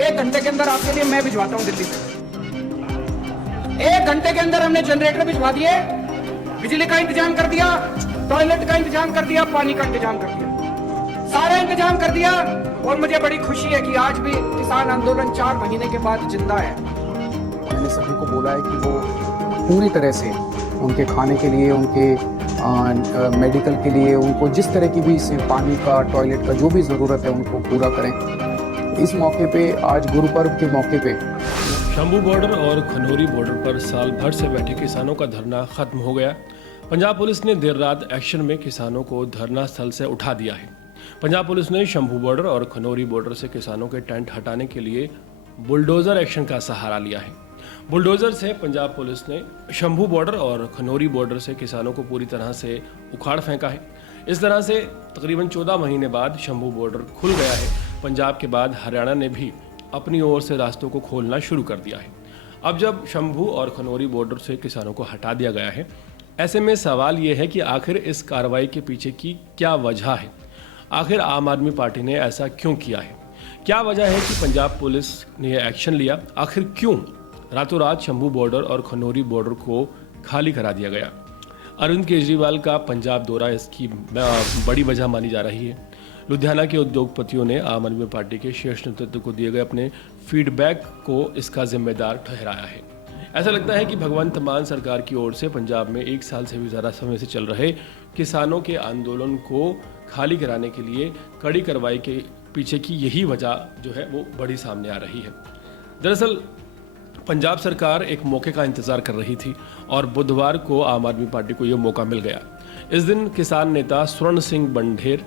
1 घंटे के अंदर आपके लिए मैं भिजवाता हूं दिल्ली से। 1 घंटे के अंदर हमने जनरेटर भिजवा दिए, बिजली का इंतजाम कर दिया, टॉयलेट का इंतजाम कर दिया, पानी का इंतजाम कर दिया, सारा इंतजाम कर दिया। और मुझे बड़ी खुशी है कि आज भी किसान आंदोलन 4 महीने के बाद जिंदा है। मैंने सभी को बोला है कि वो पूरी तरह से उनके खाने के लिए, उनके मेडिकल के लिए, उनको जिस तरह की भी पानी का, टॉयलेट का जो भी ज़रूरत है उनको पूरा करें। इस मौके पे, आज गुरु पर्व के मौके पे, शंभू बॉर्डर और खनौरी बॉर्डर पर साल भर से बैठे किसानों का धरना खत्म हो गया। पंजाब पुलिस ने देर रात एक्शन में किसानों को धरना स्थल से उठा दिया है। पंजाब पुलिस ने शंभू बॉर्डर और खनौरी बॉर्डर से किसानों के टेंट हटाने के लिए बुलडोजर एक्शन का सहारा लिया है। बुलडोजर से पंजाब पुलिस ने शंभू बॉर्डर और खनौरी बॉर्डर से किसानों को पूरी तरह से उखाड़ फेंका है। इस तरह से तकरीबन 14 महीने बाद शंभू बॉर्डर खुल गया है। पंजाब के बाद हरियाणा ने भी अपनी ओर से रास्तों को खोलना शुरू कर दिया है। अब जब शंभू और खनौरी बॉर्डर से किसानों को हटा दिया गया है, ऐसे में सवाल ये है कि आखिर इस कार्रवाई के पीछे की क्या वजह है। आखिर आम आदमी पार्टी ने ऐसा क्यों किया है? क्या वजह है कि पंजाब पुलिस ने यह एक्शन लिया? आखिर क्यों रातों रात शंभू बॉर्डर और खनौरी बॉर्डर को खाली करा दिया गया? अरविंद केजरीवाल का पंजाब दौरा इसकी बड़ी वजह मानी जा रही है। लुधियाना के उद्योगपतियों ने आम आदमी पार्टी के शीर्ष नेतृत्व को दिए गए अपने फीडबैक को इसका जिम्मेदार ठहराया है। ऐसा लगता है कि भगवंत मान सरकार की ओर से पंजाब में 1 साल से भी ज़्यादा समय से चल रहे किसानों के आंदोलन को खाली कराने के लिए कड़ी कार्रवाई के पीछे की यही वजह जो है वो बड़ी सामने आ रही है। दरअसल पंजाब सरकार एक मौके का इंतजार कर रही थी और बुधवार को आम आदमी पार्टी को यह मौका मिल गया। इस दिन किसान नेता स्वर्ण सिंह बंडेर,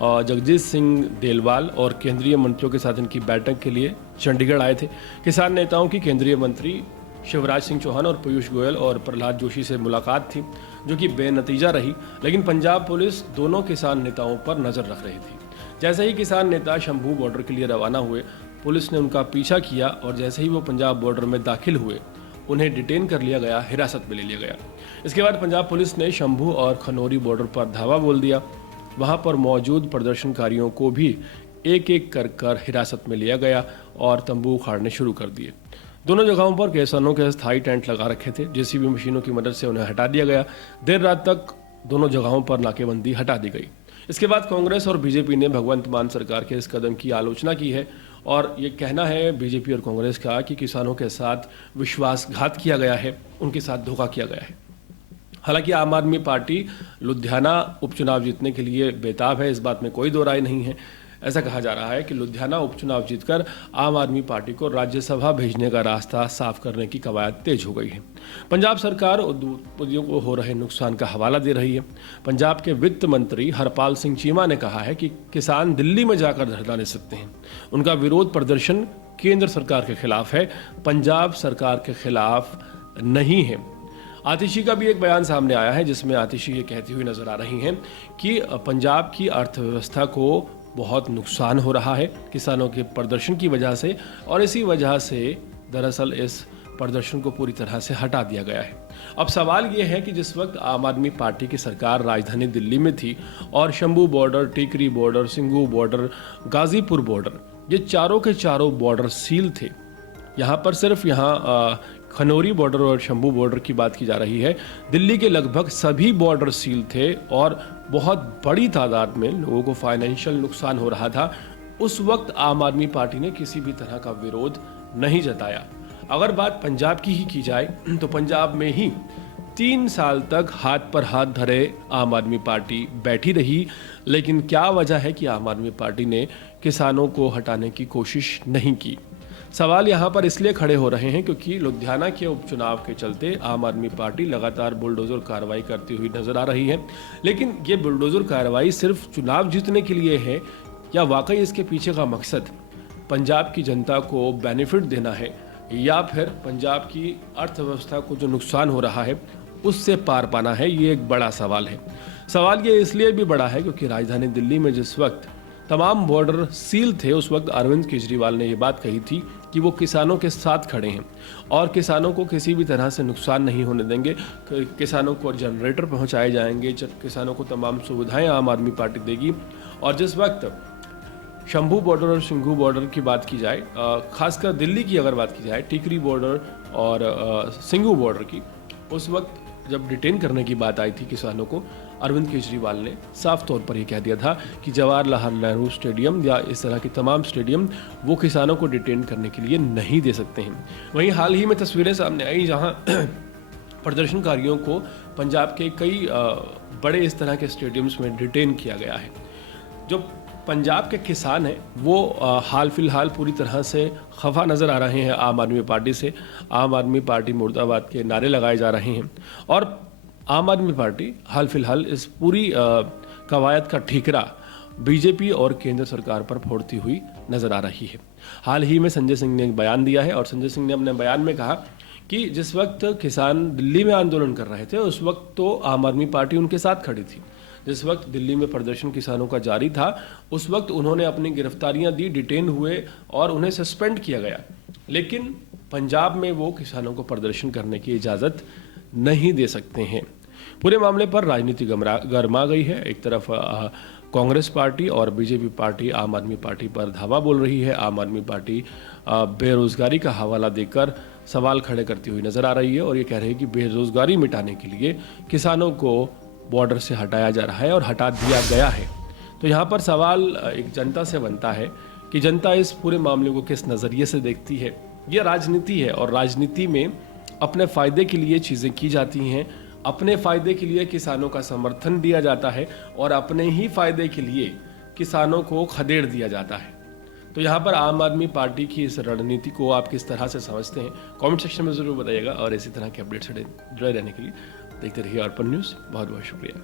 जगजीत सिंह डेलवाल और केंद्रीय मंत्रियों के साथ इनकी बैठक के लिए चंडीगढ़ आए थे। किसान नेताओं की केंद्रीय मंत्री शिवराज सिंह चौहान और पीयूष गोयल और प्रहलाद जोशी से मुलाकात थी, जो कि बेनतीजा रही। लेकिन पंजाब पुलिस दोनों किसान नेताओं पर नजर रख रही थी। जैसे ही किसान नेता शंभू बॉर्डर के लिए रवाना हुए, पुलिस ने उनका पीछा किया और जैसे ही वो पंजाब बॉर्डर में दाखिल हुए, उन्हें डिटेन कर लिया गया, हिरासत में ले लिया गया। इसके बाद पंजाब पुलिस ने शंभू और खनौरी बॉर्डर पर धावा बोल दिया। वहां पर मौजूद प्रदर्शनकारियों को भी एक एक कर हिरासत में लिया गया और तंबू उखाड़ने शुरू कर दिए। दोनों जगहों पर किसानों के स्थायी टेंट लगा रखे थे। जेसीबी मशीनों की मदद से उन्हें हटा दिया गया। देर रात तक दोनों जगहों पर नाकेबंदी हटा दी गई। इसके बाद कांग्रेस और बीजेपी ने भगवंत मान सरकार के इस कदम की आलोचना की है और ये कहना है बीजेपी और कांग्रेस का कि किसानों के साथ विश्वासघात किया गया है, उनके साथ धोखा किया गया है। हालांकि आम आदमी पार्टी लुधियाना उपचुनाव जीतने के लिए बेताब है, इस बात में कोई दो राय नहीं है। ऐसा कहा जा रहा है कि लुधियाना उपचुनाव जीतकर आम आदमी पार्टी को राज्यसभा भेजने का रास्ता साफ करने की कवायद तेज हो गई है। पंजाब सरकार उद्योगपतियों को हो रहे नुकसान का हवाला दे रही है। पंजाब के वित्त मंत्री हरपाल सिंह चीमा ने कहा है कि किसान दिल्ली में जाकर धरना दे सकते हैं। उनका विरोध प्रदर्शन केंद्र सरकार के खिलाफ है, पंजाब सरकार के खिलाफ नहीं है। आतिशी का भी एक बयान सामने आया है जिसमें आतिशी ये कहती हुई नजर आ रही हैं कि पंजाब की अर्थव्यवस्था को बहुत नुकसान हो रहा है किसानों के प्रदर्शन की वजह से, और इसी वजह से दरअसल इस प्रदर्शन को पूरी तरह से हटा दिया गया है। अब सवाल ये है कि जिस वक्त आम आदमी पार्टी की सरकार राजधानी दिल्ली में थी और Shambhu border, Tikri border, Singhu border, Ghazipur border, ये चारों के चारों बॉर्डर सील थे। यहाँ पर सिर्फ खनौरी बॉर्डर और शंभू बॉर्डर की बात की जा रही है। दिल्ली के लगभग सभी बॉर्डर सील थे और बहुत बड़ी तादाद में लोगों को फाइनेंशियल नुकसान हो रहा था। उस वक्त आम आदमी पार्टी ने किसी भी तरह का विरोध नहीं जताया। अगर बात पंजाब की ही की जाए तो पंजाब में ही 3 साल तक हाथ पर हाथ धरे आम आदमी पार्टी बैठी रही। लेकिन क्या वजह है कि आम आदमी पार्टी ने किसानों को हटाने की कोशिश नहीं की? सवाल यहाँ पर इसलिए खड़े हो रहे हैं क्योंकि लुधियाना के उपचुनाव के चलते आम आदमी पार्टी लगातार बुलडोजर कार्रवाई करती हुई नजर आ रही है। लेकिन ये बुलडोजर कार्रवाई सिर्फ चुनाव जीतने के लिए है या वाकई इसके पीछे का मकसद पंजाब की जनता को बेनिफिट देना है, या फिर पंजाब की अर्थव्यवस्था को जो नुकसान हो रहा है उससे पार पाना है? ये एक बड़ा सवाल है। सवाल ये इसलिए भी बड़ा है क्योंकि राजधानी दिल्ली में जिस वक्त तमाम बॉर्डर सील थे, उस वक्त अरविंद केजरीवाल ने ये बात कही थी कि वो किसानों के साथ खड़े हैं और किसानों को किसी भी तरह से नुकसान नहीं होने देंगे। किसानों को जनरेटर पहुंचाए जाएंगे, किसानों को तमाम सुविधाएं आम आदमी पार्टी देगी। और जिस वक्त शंभू बॉर्डर और सिंघू बॉर्डर की बात की जाए, खासकर दिल्ली की अगर बात की जाए, टिकरी बॉर्डर और सिंघू बॉर्डर की, उस वक्त जब डिटेन करने की बात आई थी किसानों को, अरविंद केजरीवाल ने साफ तौर पर यह कह दिया था कि जवाहरलाल नेहरू स्टेडियम या इस तरह के तमाम स्टेडियम वो किसानों को डिटेन करने के लिए नहीं दे सकते हैं। वहीं हाल ही में तस्वीरें सामने आई जहां प्रदर्शनकारियों को पंजाब के कई बड़े इस तरह के स्टेडियम्स में डिटेन किया गया है। जो पंजाब के किसान हैं वो हाल फिलहाल पूरी तरह से खफा नज़र आ रहे हैं आम आदमी पार्टी से। आम आदमी पार्टी मुर्दाबाद के नारे लगाए जा रहे हैं और आम आदमी पार्टी हाल फिलहाल इस पूरी कवायद का ठीकरा बीजेपी और केंद्र सरकार पर फोड़ती हुई नजर आ रही है। हाल ही में संजय सिंह ने एक बयान दिया है और संजय सिंह ने अपने बयान में कहा कि जिस वक्त किसान दिल्ली में आंदोलन कर रहे थे उस वक्त तो आम आदमी पार्टी उनके साथ खड़ी थी। जिस वक्त दिल्ली में प्रदर्शन किसानों का जारी था उस वक्त उन्होंने अपनी गिरफ्तारियां दी, डिटेन हुए और उन्हें सस्पेंड किया गया, लेकिन पंजाब में वो किसानों को प्रदर्शन करने की इजाज़त नहीं दे सकते हैं। पूरे मामले पर राजनीति गरमा गई है। एक तरफ कांग्रेस पार्टी और बीजेपी पार्टी आम आदमी पार्टी पर धावा बोल रही है। आम आदमी पार्टी बेरोजगारी का हवाला देकर सवाल खड़े करती हुई नजर आ रही है और ये कह रही है कि बेरोजगारी मिटाने के लिए किसानों को बॉर्डर से हटाया जा रहा है और हटा दिया गया है। तो यहाँ पर सवाल एक जनता से बनता है कि जनता इस पूरे मामले को किस नज़रिए से देखती है। ये राजनीति है और राजनीति में अपने फ़ायदे के लिए चीज़ें की जाती हैं, अपने फ़ायदे के लिए किसानों का समर्थन दिया जाता है और अपने ही फ़ायदे के लिए किसानों को खदेड़ दिया जाता है। तो यहाँ पर आम आदमी पार्टी की इस रणनीति को आप किस तरह से समझते हैं, कमेंट सेक्शन में ज़रूर बताइएगा और इसी तरह के अपडेट से जुड़े रहने के लिए देखते रहिए अर्पण न्यूज़। बहुत बहुत शुक्रिया।